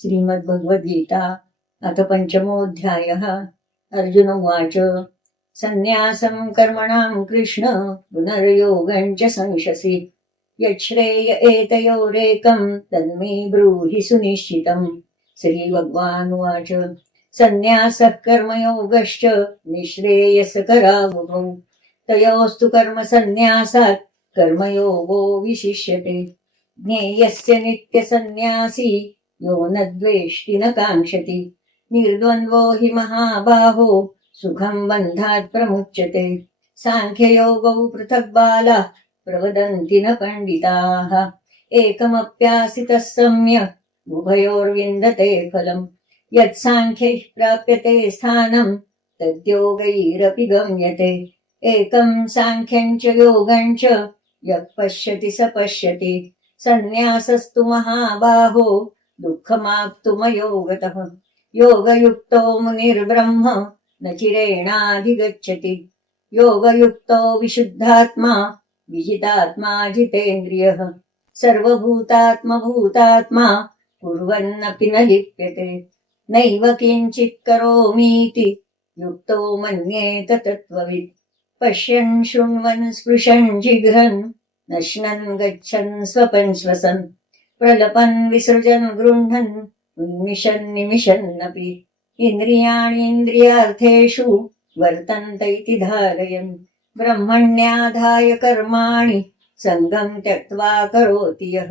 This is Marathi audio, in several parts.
श्रीमद्भगवद्गीता अथ पंचमोऽध्यायः। अर्जुन उवाच सन्न्यासं कर्मणां कृष्ण पुनर्योगं च संशसि यच्छ्रेय एतयोरेकं तन्मे ब्रूहि सुनिश्चितम्। श्रीभगवानुवाच सन्न्यासः कर्मयोगश्च निःश्रेयसकरावुभौ तयोस्तु कर्मसन्न्यासात् कर्मयोगो विशिष्यते। ज्ञेयस्य नित्यसन्न्यासी यो न द्वेष्टि न काङ्क्षति निर्द्वन्द्वो हि महाबाहो सुखं बन्धात् प्रमुच्यते। साङ्ख्ययोगौ पृथक् बालाः प्रवदन्ति न पण्डिताः एकमप्यासितः सम्यक् उभयोर्विन्दते फलम्। यत्साङ्ख्यैः प्राप्यते स्थानं तद्योगैरपि गम्यते। एकं साङ्ख्यं च योगं च यः पश्यति स पश्यति सन्न्यासस्तु महाबाहो दुःखमाप्तुमयो गतः। योगयुक्तो मुनिर्ब्रह्म न चिरेणाधिगच्छति योगयुक्तो विशुद्धात्मा विजितात्मा जितेन्द्रियः। सर्वभूतात्मभूतात्मा कुर्वन्नपि न लिप्यते नैव किञ्चित् करोमीति युक्तो मन्येत तत्त्ववित्। पश्यन् शृण्वन् स्पृशन् जिघ्रन् नश्नन् गच्छन् स्वपन् श्वसन् प्रलपन् विसृजन् गृह्णन् उन्मिषन् निमिषन्नपि इन्द्रियाणीन्द्रियार्थेषु वर्तन्त इति धारयन् ब्रह्मण्याधाय कर्माणि सङ्गं त्यक्त्वा करोति यः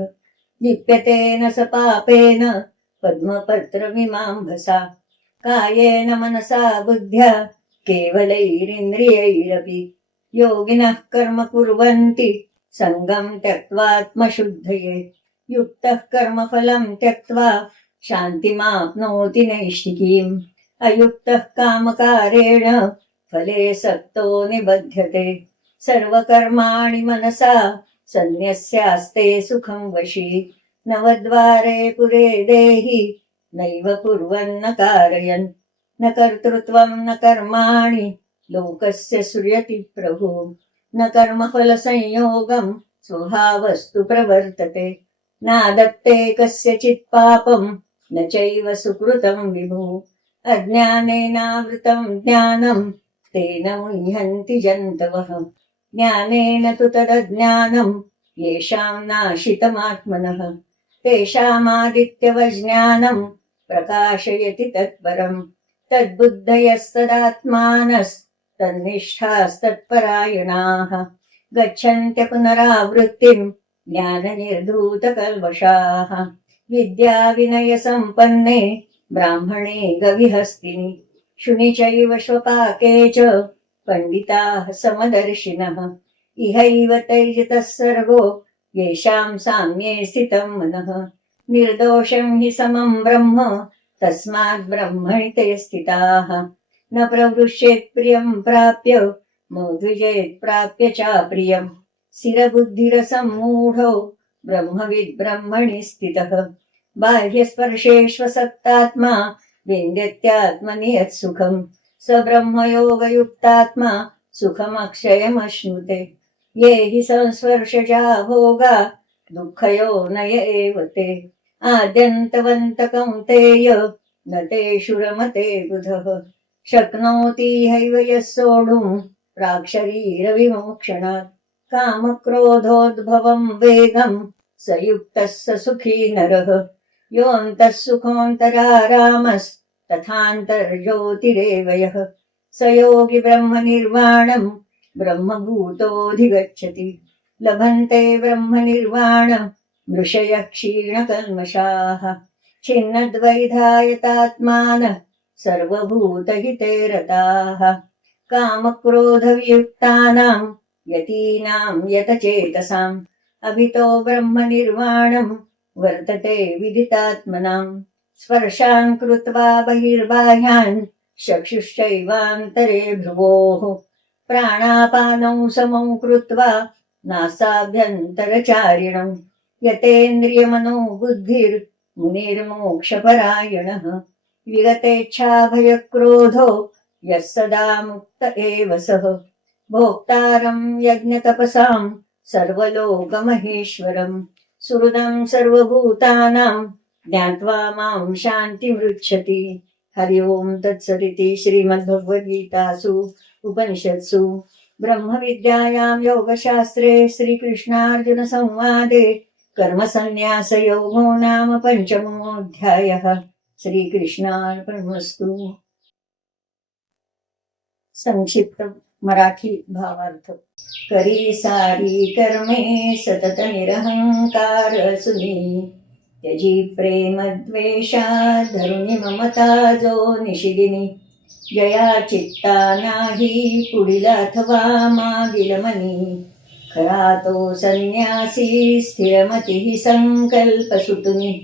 लिप्यते न स पापेन पद्मपत्रमिमाम्भसा कायेन मनसा बुद्ध्या केवलैरिन्द्रियैरपि योगिनः कर्म कुर्वन्ति सङ्गं त्यक्त्वात्मशुद्धये। युक्तः कर्मफलं त्यक्त्वा शान्तिमाप्नोति नैष्ठिकीम् अयुक्तः कामकारेण फले सक्तो निबध्यते। सर्वकर्माणि मनसा सन्न्यस्यास्ते सुखं वशी नवद्वारे पुरे देहि नैव कुर्वन्न कारयन् न कर्तृत्वं न कर्माणि लोकस्य सूयति प्रभु न कर्मफलसंयोगं स्वभावस्तु प्रवर्तते नादत्ते कस्यचित् पापं न चैव सुकृतं विभुः अज्ञानेनावृतं ज्ञानं तेन मुह्यन्ति जन्तवः ज्ञानेन तु तदज्ञानं येषां नाशितमात्मनः तेषामादित्यवज्ञानं प्रकाशयति तत्परम् तद्बुद्धयस्तदात्मानस्तन्निष्ठास्तत्परायणाः गच्छन्त्य पुनरावृत्तिं ज्ञाननिर्धूतकल्मषाः। विद्याविनयसम्पन्ने ब्राह्मणे गविहस्तिनि शुनि चैव श्वपाके च पण्डिताः समदर्शिनः इहैव तैजतः सर्गो येषां साम्ये स्थितं मनः निर्दोषं हि समं ब्रह्म तस्मात् ब्रह्मणि ते स्थिताः न प्रवृष्येत् प्रियं प्राप्य मोद्विजेत् प्राप्य चाप्रियम् स्थिरबुद्धिरसम्मूढो ब्रह्मविद् ब्रह्मणि स्थितः बाह्यस्पर्शेष्वसक्तात्मा विन्द्यत्यात्मनि यत्सुखम् स ब्रह्मयोगयुक्तात्मा सुखमक्षयमश्नुते। ये हि संस्पर्शजा भोगा दुःखयोनय एव ते आद्यन्तवन्त कौन्तेय न तेषु रमते बुधः शक्नोति हैव यः सोढुं प्राक्शरीरविमोक्षणात् कामक्रोधोद्भवं वेगं स युक्तः स सुखी नरः योऽन्तः सुखोऽन्तरारामस्तथान्तर्ज्योतिरेव यः स योगी ब्रह्मनिर्वाणं ब्रह्मभूतोऽधिगच्छति लभन्ते ब्रह्मनिर्वाणं मृषयः क्षीणकल्मषाः छिन्नद्वैधायतात्मानः सर्वभूतहिते रताः कामक्रोधवियुक्तानां यतीनां यतचेतसाम् अभितो ब्रह्मनिर्वाणं वर्तते विदितात्मनां स्पर्शान् कृत्वा बहिर्बाह्यान् चक्षुश्चैवान्तरे भ्रुवोः प्राणापानौ समौ कृत्वा नासाभ्यन्तरचारिणं यतेन्द्रियमनो बुद्धिर्मुनिर्मोक्षपरायणः विगतेच्छाभयक्रोधो यः सदा मुक्त एव सः भोक्तारं यज्ञतपसां सर्वलोकमहेश्वरं सुहृदं सर्वभूतानां ज्ञात्वा मां शान्तिमृच्छति। हरि ओं तत्सदिति श्रीमद्भगवद्गीतासु उपनिषत्सु ब्रह्मविद्यायां योगशास्त्रे श्रीकृष्णार्जुनसंवादे कर्मसन्न्यासयोगो नाम पञ्चमोऽध्यायः। श्रीकृष्णार्पणमस्तु। संक्षिप्त मराठी भावार्थ। करी सारी कर्मे सतत निरहंकार सुनी, त्यजी प्रेम द्वेषा धरुनी ममता जो निशिदिनी, जया चित्ता नाही पुढील अथवा मागील मनी, खरा तो संन्यासी स्थिरमती संकल्प सुटुनी,